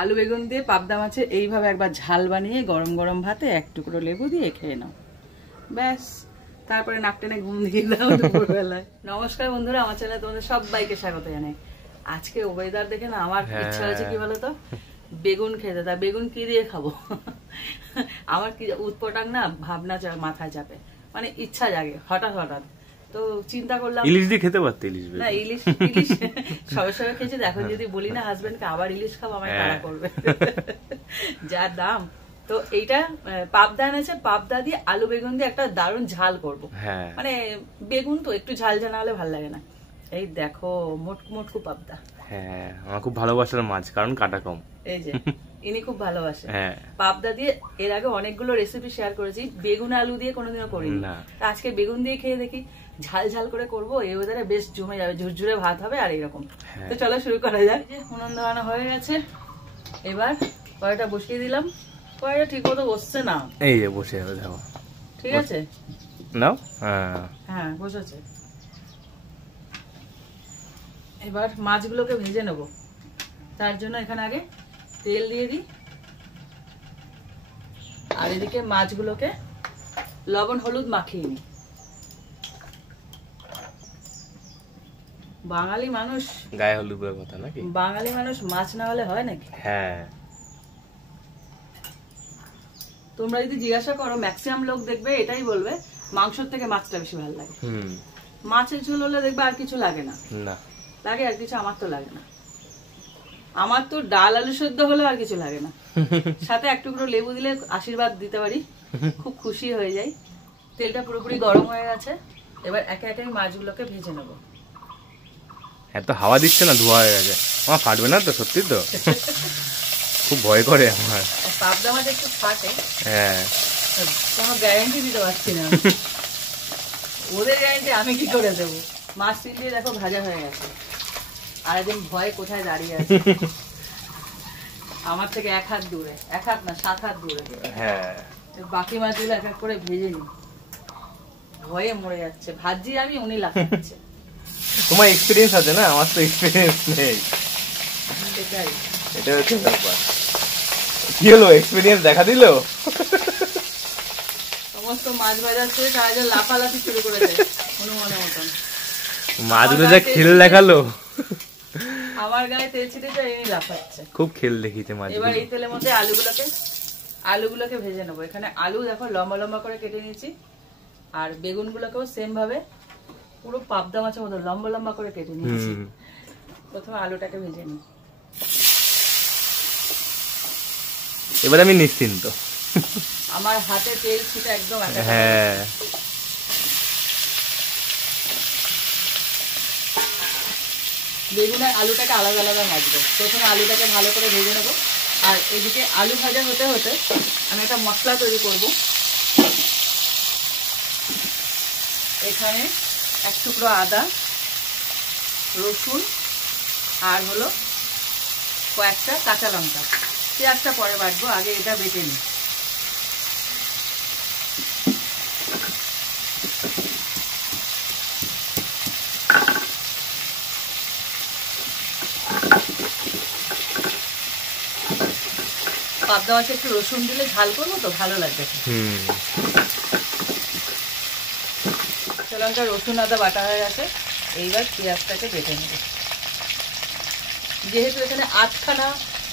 আলু বেগুন দিয়ে পাবদা মাছে এইভাবে একবার ঝাল বানিয়ে গরম গরম ভাতে এক টুকরো লেবু দিয়ে খেয়ে নাও, ব্যাস। তারপরে নাক টেনে ঘুম দিয়ে দাও দুপুরবেলায়। নমস্কার বন্ধুরা, আমার চ্যানেলে তোমাদের সবাইকে স্বাগত জানাই। আজকে ওয়েদার দেখে না আমার ইচ্ছা হয়েছে কি বলতো, বেগুন খেতে। তা বেগুন কি দিয়ে খাবো? আমার কি উৎপটাং না ভাবনা মাথায় চাপে, মানে ইচ্ছা জাগে হঠাৎ হঠাৎ। তো চিন্তা করলাম ইলিশ দিয়ে খেতে পারতে। ইলিশ না, ইলিশ সবে সবে খেয়েছি। এখন যদি বলি না হাজবেন্ডকে আবার ইলিশ খাবো, আমায় তাড়া করবে, যা দাম। তো এইটা পাবদা এনেছে, পাবদা দিয়ে আলু বেগুন দিয়ে একটা দারুণ ঝাল করবো। মানে বেগুন তো একটু ঝাল ঝাল না হলে ভালো লাগে না। এই দেখো মোটকু মোটকু পাবদা। হ্যাঁ, আমার খুব ভালোবাসার মাছ, কারণ কাটা কম। এই যে ইনি খুব ভালোবাসে পাবদা দিয়ে। এর আগে অনেকগুলো রেসিপি শেয়ার করেছি, বেগুন আলু দিয়ে কোনোদিনও করিনি। আজকে বেগুন দিয়ে খেয়ে দেখি, ঝাল ঝাল করে করবো। এই ওয়েদারে বেশ জমে যাবে, ঝুরঝুরে ভাত হবে আর এরকম। তো চলো শুরু করা যাক। উনুন ধরানো হয়ে গেছে, এবার কড়াইটা বসিয়ে দিলাম। কড়াইটা ঠিক মতো বসছে না, এই যে বসে যাবে, দেখো ঠিক আছে নাও। হ্যাঁ বসেছে। এবার মাছগুলোকে ভেজে নেব, তার জন্য এখানে আগে তেল দিয়ে দিই। আর এদিকে মাছগুলোকে লবণ হলুদ মাখিয়ে নিই। বাঙালি মানুষ গায়ে হলুদের কথা নাকি? বাঙালি মানুষ মাছ না হলে হয় নাকি? হ্যাঁ, তোমরা যদি জিজ্ঞাসা করো, ম্যাক্সিমাম লোক দেখবে এটাই বলবে মাংসের থেকে মাছটা বেশি ভালো লাগে। মাছের ঝোল হলে দেখবে আর কিছু লাগে না, লাগে আর কিছু। আমার তো লাগে না, আমার তো ডাল আলু সেদ্ধ হলে আর কিছু লাগে না। সাথে এক টুকরো লেবু দিলে আশীর্বাদ দিতে পারি, খুব খুশি হয়ে যাই। তেলটা পুরোপুরি গরম হয়ে গেছে, এবার একে একে মাছগুলোকে ভেজে নেবো। এত হাওয়া দিচ্ছে না, ধোয়া হয়ে গেছে। আমার ফাটবে না তো? সত্যি তো? খুব ভয় করে আমার। পাবদা মাছ একটু ফাটে, হ্যাঁ, কোনো গ্যারান্টি দিতে পারছি না। ওদের গ্যারান্টি আমি কি করে দেবো? মাছ চিংড়ি দেখো ভাজা হয়ে গেছে, আর একদম ভয়ে কোথায় দাঁড়িয়ে আছে। আমার থেকে 1 হাত দূরে, 1 হাত না 7 হাত দূরে। হ্যাঁ, বাকি মাছগুলো এক এক করে ভেজে নি, ভয়ে মরে যাচ্ছে। ভাজি আমি, উনি লাফাচ্ছে। তোমার এক্সপিরিয়েন্স আছে না, আমার তো এক্সপিরিয়েন্স নেই। সেটাই, এটা হচ্ছে ব্যাপার। কি হলো, এক্সপিরিয়েন্স দেখা দিল? সমস্ত মাছ ভাজার শেষে তারা লাফালাফি শুরু করেছে হনুমানের মতন। মাছগুলো যা খেল দেখালো, আমার গায়ে তেল ছিটেছে, এই লাফাচ্ছে। খুব খেল দেখিতে মাছ। এবার এই তেলের মধ্যে আলুগুলোকে ভেজে নেবো। এখানে আলু দেখো লম্বা লম্বা করে কেটে নিয়েছি, আর বেগুনগুলোকেও সেম ভাবে পুরো পাবদা মাছের মতো লম্বা লম্বা করে কেটে নিয়েছি। প্রথমে আলুটাকে ভেজে নিই। এবার আমি নিশ্চিন্ত, আমার হাতে তেল ছিটা একদম। হ্যাঁ, বেগুন আর আলুটাকে আলাদা আলাদা ভাজবো। প্রথমে আলুটাকে ভালো করে ভেজে নেবো, আর এদিকে আলু ভাজা হতে হতে আমি একটা মশলা তৈরি করব। এখানে 1 টুকরো আদা, রসুন, আর হলো কয়েকটা কাঁচা লঙ্কা। পেঁয়াজটা পরে বাটবো, আগে এটা বেটে নিই। পাবদা মাছে একটু রসুন দিলে ঝাল করবো তো ভালো লাগবে। লঙ্কা রসুন আদা বাটা হয়ে গেছে, এইবার পেঁয়াজটাকে বেটে নেব। যেহেতু এখানে 8খানা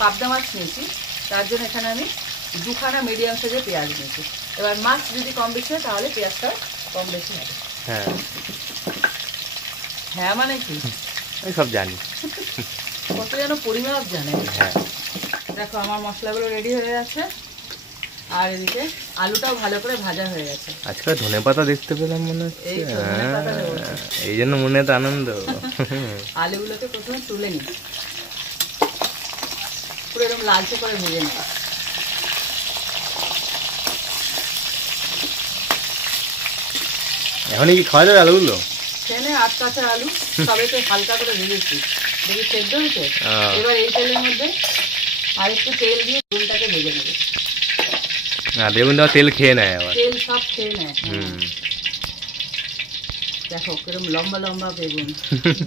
পাবদা মাছ নিয়েছি, তার জন্য এখানে আমি 2খানা মিডিয়াম সাইজের পেঁয়াজ নিয়েছি। এবার মাছ যদি কম বেশি হয় তাহলে পেঁয়াজটা কম বেশি হবে। হ্যাঁ মানে কি, আমি সব জানি। কত যেন পরিমাপ জানে। দেখো আমার মশলাগুলো রেডি হয়ে গেছে, আর এদিকে আলুটাও ভালো করে ভাজা হয়ে গেছে। আজকে ধনেপাতা দেখতে পেলাম মনে হচ্ছে, এই জন্য মনে তো আনন্দ। আলুগুলোকে প্রথমে তুলে নিই, পুরো এরকম লালচে করে ভেজে নিই। এখনই কি খাওয়া যাবে আলুগুলো? ট্রেনে 8 কাঁচা আলু সবে তো হালকা করে ভেজেছি, দেখি সেদ্ধ হয়েছে। এবার এই তেলের মধ্যে আর একটু তেল দিয়ে বেগুনটাকে ভেজে নেবে। বেগুনটা তেল খেয়ে নেয়, আবার তেল সব খেয়ে নেয়। দেখো কিরকম লম্বা লম্বা বেগুন।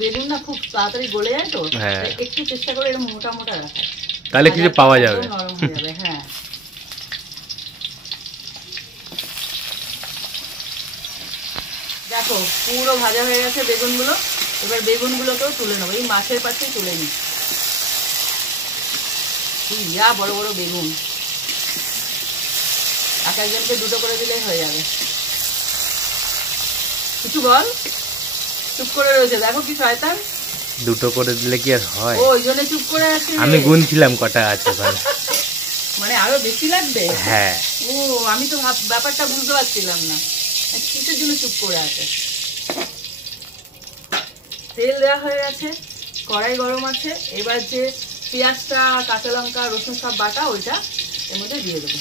বেগুন না খুব তাড়াতাড়ি গলে যায় তো, একটু চেষ্টা করে এরকম মোটা মোটা রাখা। তাহলে কিছু পাওয়া যাবে। নরম হয়ে যাবে। হ্যাঁ, দেখো পুরো ভাজা হয়ে গেছে বেগুনগুলো। এবার বেগুনগুলোকেও তুলে নেবো, এই মাছের পাশেই তুলে নিই। ইয়া বড় বড় বেগুন, এক একজনকে দুটো করে দিলেই হয়ে যাবে। কিছু বল, চুপ করে রয়েছে, দেখো কি শয়তান। দুটো করে দিলে কি আর হয়? ওই জন্য চুপ করে আছে। আমি গুনছিলাম কটা আছে ওখানে। মানে আরো বেশি লাগবে? হ্যাঁ। ও, আমি তো ব্যাপারটা বুঝতে পারছিলাম না কিসের জন্য চুপ করে আছে। তেল দেওয়া হয়ে গেছে, কড়াই গরম আছে। এবার যে পেঁয়াজটা, কাঁচা লঙ্কা, রসুন সব বাটা, ওইটা এর মধ্যে দিয়ে দেবো।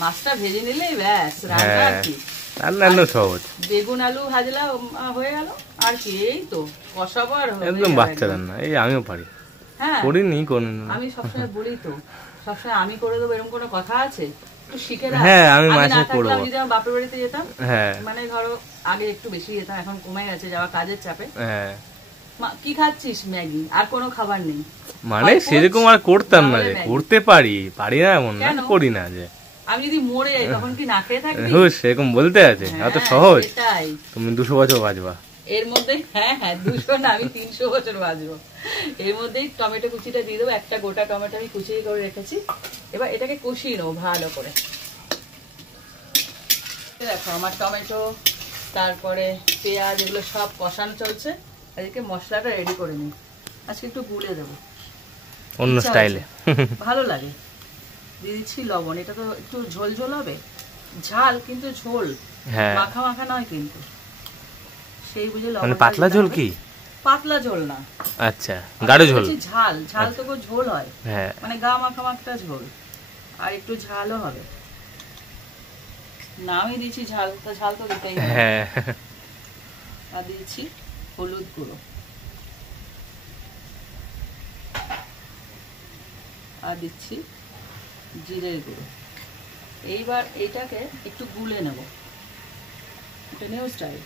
মাছটা ভেজে নিলেই ব্যাস, রান্না আর কি। রান্না সহজ। বেগুন আলু ভাজলা হয়ে গেল আর কি। এই তো কষাবো আর একদম বাচ্চা রান্না। এই আমিও পারি। হ্যাঁ, করিনি কোন। আমি সবসময় বলি তো, সবসময় আমি করে দেবো এরকম কোনো কথা আছে? শিখে রাখ। হ্যাঁ, আমি না মাঝে থাকলে করবো। আমি যদি আমার বাপের বাড়িতে যেতাম, হ্যাঁ, মানে ধরো আগে একটু বেশি যেতাম, এখন কমে গেছে যাওয়া কাজের চাপে। হ্যাঁ, কি খাচ্ছিস? ম্যাগি, আর কোনো খাবার নেই? মানে সেরকম আর করতাম না, করতে পারি না এমন না, করি না। যে আমি যদি মরে যাই তখন কি না খেয়ে থাকবি? সেরকম বলতে আছে, এত সহজ। সেটাই, তুমি 200 বছর বাঁচবা এর মধ্যে। হ্যাঁ হ্যাঁ, 200 না, আমি 300 বছর বাঁচবো। এর মধ্যেই টমেটো কুচিটা দিয়ে দেবো। একটা গোটা টমেটো আমি কুচিয়ে করে রেখেছি। এবার এটাকে কষিয়ে নেবো ভালো করে। দেখো আমার টমেটো, তারপরে পেঁয়াজ, এগুলো সব কষানো চলছে। এদিকে মশলাটা রেডি করে নিই। আজকে একটু গুলে দেবো অন্য স্টাইলে, ভালো লাগে। দিয়ে দিচ্ছি লবণ। এটা তো একটু ঝোল ঝোল হবে, ঝাল কিন্তু ঝোল, মাখা মাখা নয় কিন্তু, সেই বুঝে লবণ। মানে পাতলা ঝোল? কি পাতলা ঝোল না, আচ্ছা, গাঢ় ঝোল। ঝাল ঝাল তো ঝোল হয়, হ্যাঁ, মানে গা মাখা মাখা ঝোল, আর একটু ঝালও হবে। না আমি দিচ্ছি ঝাল, তা ঝাল তো দিতেই হবে। হ্যাঁ, আর দিচ্ছি হলুদ গুঁড়ো, আর দিচ্ছি জিরের গুঁড়ো। এইবার এইটাকে একটু গুলে নেব, এটা নিউ স্টাইল।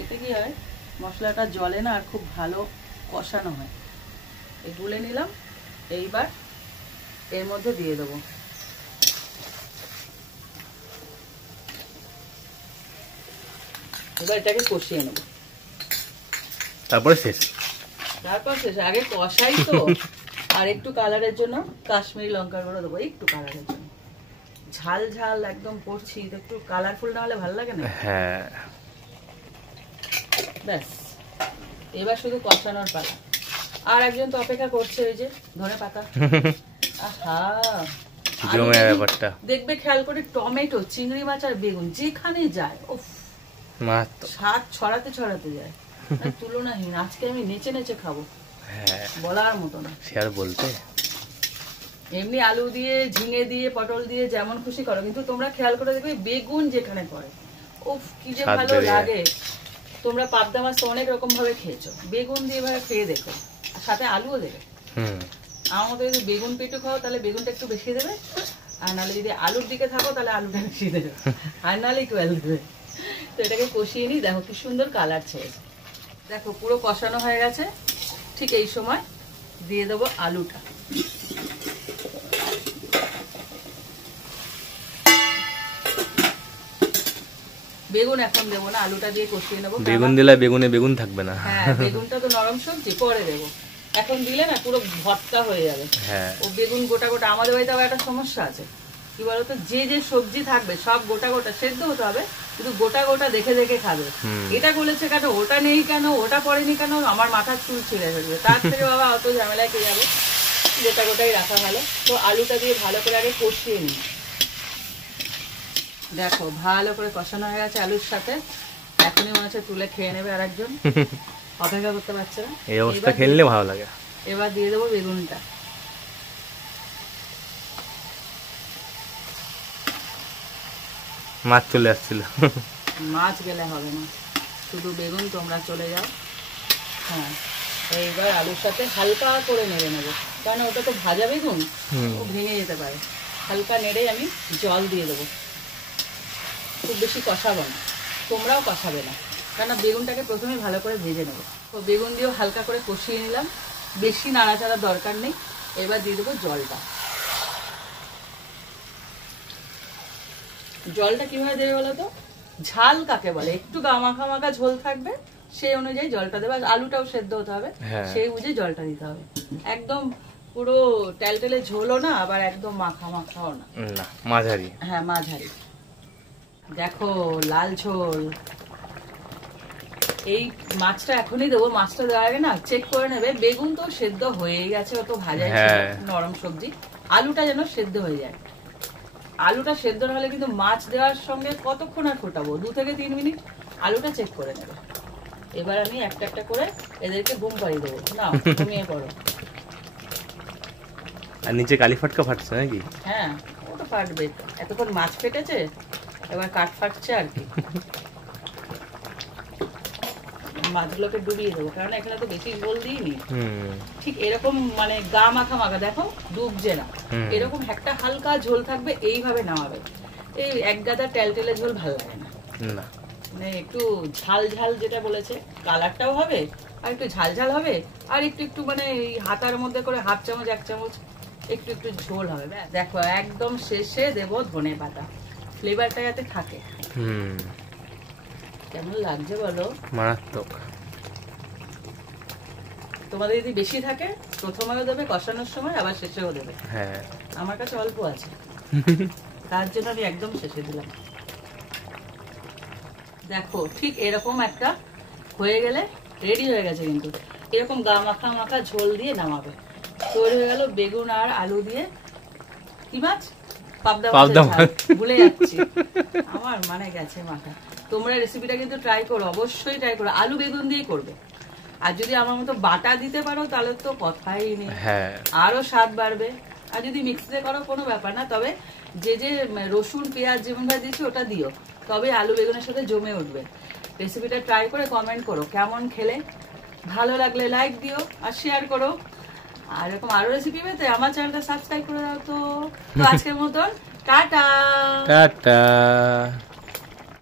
এতে কি হয়, মশলাটা জলে না, আর খুব ভালো কষানো হয়। এই গুলে নিলাম। এইবার এর মধ্যে দিয়ে দেবো। এবার এটাকে কষিয়ে নেব, তারপরে শেষ। আগে কষাই তো। আর একটু কালারের জন্য কাশ্মীরি লঙ্কার গুঁড়ো দেবো, একটু কালারের জন্য। ঝাল ঝাল একদম করছি, একটু কালারফুল না হলে ভালো লাগে না। হ্যাঁ, ব্যাস এবার শুধু কষানোর পালা। আর একজন তো অপেক্ষা করছে, ওই যে ধনে পাতা। আহা, ব্যাপারটা দেখবে খেয়াল করে, টমেটো, চিংড়ি মাছ আর বেগুন যেখানে যায়, উফ, স্বাদ ছড়াতে ছড়াতে যায়, তুলনাহীন। আজকে আমি নেচে নেচে খাবো, বলার মতো না। বলতে এমনি আলু দিয়ে, ঝিঙে দিয়ে, পটল দিয়ে যেমন খুশি করো, কিন্তু তোমরা খেয়াল করে দেখবে বেগুন যেখানে পড়ে, উফ, কি যে ভালো লাগে। তোমরা পাবদা মাছ তো অনেক রকম ভাবে খেয়েছো, বেগুন দিয়ে ভাবে খেয়ে দেখো, সাথে আলুও দেবে। আমার মতো যদি বেগুন পেটু খাও তাহলে বেগুনটা একটু বেশি দেবে, আর নাহলে যদি আলুর দিকে থাকো তাহলে আলুটা বেশি দেবে, আর নাহলে একটু আলু দেবে। তো এটাকে কষিয়ে নিই। দেখো কি সুন্দর কালার ছেড়েছে, দেখো পুরো কষানো হয়ে গেছে। ঠিক এই সময় দিয়ে দেবো আলুটা। বেগুন এখন দেবো না, আলুটা দিয়ে কষিয়ে নেবো। বেগুন দিলে বেগুনে বেগুন থাকবে না। হ্যাঁ, বেগুনটা তো নরম সবজি, পরে দেবো। এখন দিলে না পুরো ভর্তা হয়ে যাবে। ও বেগুন গোটা গোটা। আমাদের বাড়িতে আবার একটা সমস্যা আছে, কি বলতো, যে যে সবজি থাকবে সব গোটা গোটা সেদ্ধ হতে হবে, কিন্তু গোটা গোটা দেখে দেখে খাবে। এটা বলেছে কেন, ওটা নেই কেন, ওটা পড়েনি কেন, আমার মাথার চুল ছিঁড়ে ফেলবে। তার থেকে বাবা অত ঝামেলায় কে যাবে, গোটা গোটাই রাখা ভালো। তো আলুটা দিয়ে ভালো করে আগে কষিয়ে নিই। দেখো ভালো করে কষানো হয়ে গেছে আলুর সাথে। এখনই মনে হচ্ছে তুলে খেয়ে নেবে আর একজন, অপেক্ষা করতে পারছে না। এই অবস্থা খেললে ভালো লাগে। এবার দিয়ে দেবো বেগুনটা। মাছ চলে আসছিল। মাছ গেলে হবে না, শুধু বেগুন তোমরা চলে যাও। হ্যাঁ, এইবার আলুর সাথে হালকা করে নেড়ে নেবো, কারণ ওটা তো ভাজা বেগুন, ও ভেঙে যেতে পারে। হালকা নেড়ে আমি জল দিয়ে দেবো, খুব বেশি কষাবো না। তোমরাও কষাবে না, কেননা বেগুনটাকে প্রথমে ভালো করে ভেজে নেবো। তো বেগুন দিয়েও হালকা করে কষিয়ে নিলাম, বেশি নাড়াচাড়ার দরকার নেই। এবার দিয়ে দেবো জলটা। জলটা কিভাবে দেবে বলো তো? ঝাল কাকে বলে, একটু মাখা মাখা ঝোল থাকবে সেই অনুযায়ী জলটা দেবে। আর আলুটাও সেদ্ধ হতে হবে, সেই বুঝে জলটা দিতে হবে। একদম পুরো টেলটেলে ঝোলও না, আবার একদম মাখা মাখাও না, মাঝারি। হ্যাঁ মাঝারি। দেখো লাল ঝোল। এই মাছটা এখনই দেবো, মাছটা দেওয়ার আগে না চেক করে নেবে বেগুন তো সেদ্ধ হয়ে গেছে, ও তো ভাজাই ছিল নরম সবজি, আলুটা যেন সেদ্ধ হয়ে যায়। আলুটা সেদ্ধ না হলে কিন্তু মাছ দেওয়ার সঙ্গে কতক্ষণ আর ফোটাবো, 2 থেকে 3 মিনিট। আলুটা চেক করে নেবে। এবার আমি একটা একটা করে এদেরকে বুম পাড়িয়ে দেবো। না ঘুমিয়ে পড়ো। আর নিচে কালি ফাটকা ফাটছে নাকি? হ্যাঁ ওটা ফাটবে, এতক্ষণ মাছ ফেটেছে, এবার কাঠ ফাটছে আর কি। মাছগুলোকে ডুবিয়ে দেবো, কারণ এখানে তো বেশি ঝোল দিইনি। ঠিক এরকম মানে গা মাখা মাখা, দেখো ডুবছে না, এরকম একটা হালকা ঝোল থাকবে, এইভাবে নামাবে। এই এক গাদা টেলটেলে ঝোল ভালো লাগে না, মানে একটু ঝাল ঝাল যেটা বলেছে, কালারটাও হবে আর একটু ঝাল ঝাল হবে, আর একটু একটু মানে এই হাতার মধ্যে করে 1/2 চামচ 1 চামচ একটু একটু ঝোল হবে। দেখো একদম শেষে দেবো ধনে পাতা, ফ্লেভারটা যাতে থাকে। কেমন লাগছে বলো? মারাত্মক। তোমাদের যদি বেশি থাকে প্রথমেও দেবে, কষানোর সময় আবার শেষেও দেবে। হ্যাঁ আমার কাছে অল্প আছে, তার জন্য আমি একদম শেষে দিলাম। দেখো ঠিক এরকম একটা হয়ে গেলে রেডি হয়ে গেছে। কিন্তু এরকম গা মাখা মাখা ঝোল দিয়ে নামাবে। তৈরি হয়ে গেল বেগুন আর আলু দিয়ে কি মাছ? পাবদা মাছ। ভুলে যাচ্ছি, আমার মানে গেছে মাথা। তোমরা রেসিপিটা কিন্তু ট্রাই করো, অবশ্যই ট্রাই করো। আলু বেগুন দিয়েই করবে, আর যদি আমার মতো বাটা দিতে পারো তাহলে তো কথাই নেই, আরো স্বাদ বাড়বে। আর যদি মিক্সিতে করো কোনো ব্যাপার না, তবে যে যে রসুন পেঁয়াজ যেমন ভাবে দিচ্ছি ওটা দিও, তবে আলু বেগুনের সাথে জমে উঠবে। রেসিপিটা ট্রাই করে কমেন্ট করো কেমন খেলে। ভালো লাগলে লাইক দিও আর শেয়ার করো। আর এরকম আরো রেসিপি পেতে আমার চ্যানেলটা সাবস্ক্রাইব করে দাও। তো আজকের মতন টাটা।